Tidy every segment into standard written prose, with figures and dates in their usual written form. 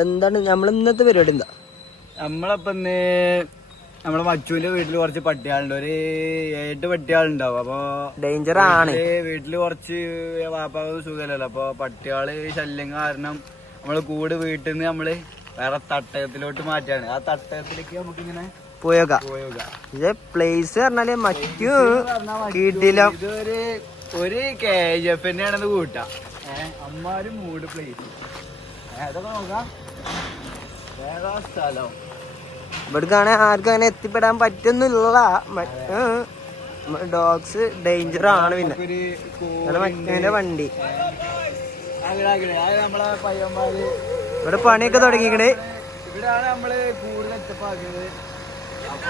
എന്താണ് നമ്മൾ ഇന്നത്തെ പരിപാടി? എന്താ നമ്മളപ്പം നമ്മളെ മച്ചുവിന്റെ വീട്ടില് കുറച്ച് പട്ടികളുണ്ട്. ഒരു 8 പട്ടികളുണ്ടാവും. അപ്പൊ ഡേഞ്ചർ ആണ്. വീട്ടില് കുറച്ച് വാപ്പാക്ക് സുഖമല്ലല്ലോ. അപ്പൊ പട്ടികള് ശല്യം കാരണം നമ്മള് കൂട് വീട്ടിൽ നിന്ന് നമ്മള് വേറെ തട്ടകത്തിലോട്ട് മാറ്റാണ്. ആ തട്ടകത്തിലേക്ക് നമുക്ക് ഇങ്ങനെ പോയോക്ക. ഇത് പ്ലേസ് പറഞ്ഞാല് മറ്റു കിടിലം. ഒരു KGF തന്നെയാണെന്ന് കൂട്ടാം. അമ്മാരും മൂട് പ്ലേസ് അതൊക്കെ നോക്കാം. വേറെ സ്ഥലം ഇവിടേക്കാണെ ആർക്കും അങ്ങനെ എത്തിപ്പെടാൻ പറ്റുന്നില്ല. ഡോഗ്സ് ഡേഞ്ചർ ആണ്. പിന്നെ മറ്റേ വണ്ടി നമ്മളെ പയ്യന്മാര് ഇവിടെ പണിയൊക്കെ തുടങ്ങിക്കണേ. ഇവിടെയാണ് നമ്മള് കൂടുതൽ സെറ്റപ്പാക്കുന്നത്. അപ്പൊ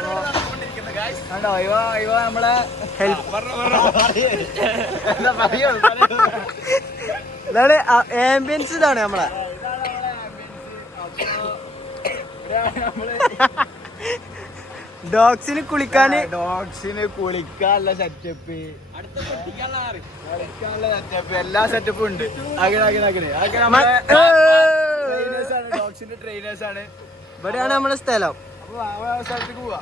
നമ്മളെ ഇതാണ് ആംബിയൻസ്. ഇതാണ് നമ്മളെ ഡോഗ്സിന് കുളിക്കാനുള്ള സെറ്റപ്പ്, എല്ലാ സെറ്റപ്പും ഉണ്ട്. ഡോഗ്സിന്റെ ട്രെയിനേഴ്സ് ആണ്. ഇവിടെയാണ് നമ്മളെ സ്ഥലം. സ്ഥലത്തേക്ക് പോവാ.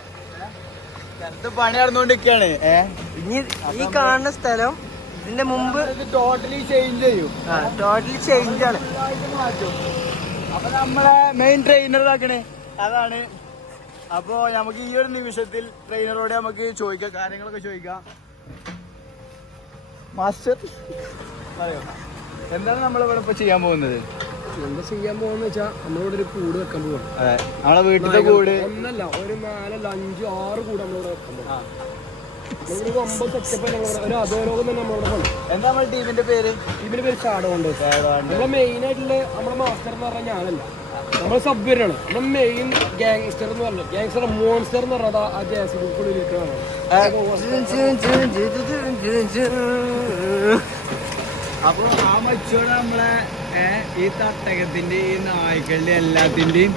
പണി നടന്നുകൊണ്ടിരിക്കാണ്. ഇനി ഈ കാണുന്ന സ്ഥലം ഇതിന്റെ മുമ്പ് ടോട്ടലി ചേഞ്ച് ചെയ്യും. ടോട്ടലി ചേഞ്ച് ആണ്. മാറ്റും. അപ്പൊ നമ്മളെ മെയിൻ ട്രെയിനർ ആക്കണേ അതാണ്. അപ്പൊ നമുക്ക് ഈ ഒരു നിമിഷത്തിൽ ട്രെയിനറോട് നമുക്ക് ചോദിക്കാം, കാര്യങ്ങളൊക്കെ ചോദിക്കാം. മാസ്റ്റർ പറയോ, എന്താണ് നമ്മളിവിടെ ഇപ്പൊ ചെയ്യാൻ പോകുന്നത്? എന്താ ചെയ്യാൻ പോകുന്ന വെച്ചാ നമ്മളിവിടെ ഒരു കൂട് വെക്കാൻ പോവാണ്. അതെ, നമ്മളെ വീട്ടിലെ കൂട് ഒന്നല്ല, ഒരു 4 5 6 കൂട് നമ്മളിവിടെ വെക്കാൻ പോകും. ഒരു 9 സെറ്റപ്പ് ഒരു അധോലോകം തന്നെ നമ്മളിവിടെ പോകണം. എന്താ നമ്മുടെ ടീമിന്റെ പേര്? ഇതിന്റെ പേര് ഷാഡോണ്ട്. നമ്മളെ മെയിൻ ആയിട്ടുള്ള നമ്മുടെ മാസ്റ്റർ എന്ന് പറഞ്ഞാൽ ഞാനല്ല, നമ്മളെ സബ്വരാണ്. നമ്മുടെ മെയിൻ ഗാങ്സ്റ്റർ എന്ന് പറഞ്ഞത്, ഗാങ്സ്റ്റർ മോൺസ്റ്റർ എന്ന് പറഞ്ഞത് ആ ജേസി ബുക്കുള്ളിലിട്ടാണ്. അപ്പൊ ആ മച്ചോടെ നമ്മളെ ഈ തട്ടകത്തിന്റെ ഈ നായ്ക്കളുടെ എല്ലാത്തിന്റെയും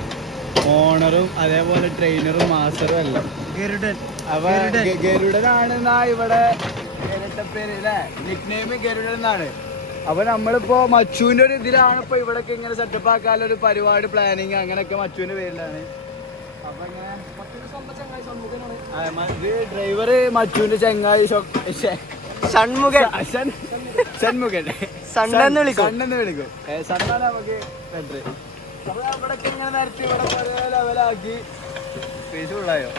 ഓണറും അതേപോലെ ട്രെയിനറും മാസ്റ്ററും അല്ല ഗരുഡൻ. അപ്പൊ ഗരുഡനാണെന്നാ ഇവിടെ പേര് അല്ലെ, നിക് നെയിം ഗരുഡൻ എന്നാണ്. അപ്പൊ നമ്മളിപ്പോ മച്ചുവിന്റെ ഒരു ഇതിലാണ് ഇപ്പൊ ഇവിടൊക്കെ ഇങ്ങനെ സെറ്റപ്പ് ആക്കാനുള്ള ഒരു പരിപാടി പ്ലാനിങ് അങ്ങനെയൊക്കെ മച്ചുവിന്റെ പേരിലാണ്. അപ്പൊ ഡ്രൈവർ മച്ചുവിന്റെ ചെങ്ങായി ഷൺമുഖൻ സണ്ണെന്ന് വിളിക്കും. സണ്ണാണ് നമുക്ക് ബെറ്റർ. അപ്പൊ ഇവിടൊക്കെ ഇങ്ങനെ നിരത്തി ഇവിടെ ഒരേ ലെവലാക്കി ഫുള്ളായോ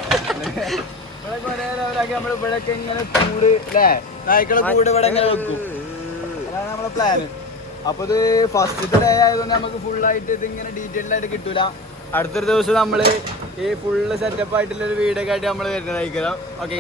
ഇവിടെ ഒരേ ലെവലാക്കി നമ്മൾ ഇവിടൊക്കെ ഇങ്ങനെ കൂട് അല്ലേ, നായ്ക്കളെ കൂട് ഇവിടെ ഇങ്ങനെ വെക്കും. അതാണ് നമ്മളെ പ്ലാന്. അപ്പൊ ഇത് ഫസ്റ്റത്തെ ഡേ ആയതുകൊണ്ട് നമുക്ക് ഫുള്ളായിട്ട് ഇതിങ്ങനെ ഡീറ്റെയിൽഡ് ആയിട്ട് കിട്ടൂല. അടുത്തൊരു ദിവസം നമ്മള് ഈ ഫുള്ള് സെറ്റപ്പ് ആയിട്ടുള്ള ഒരു വീഡിയോ ഒക്കെ ആയിട്ട് നമ്മള് വരുന്നതായിരിക്കണം. ഓക്കെ,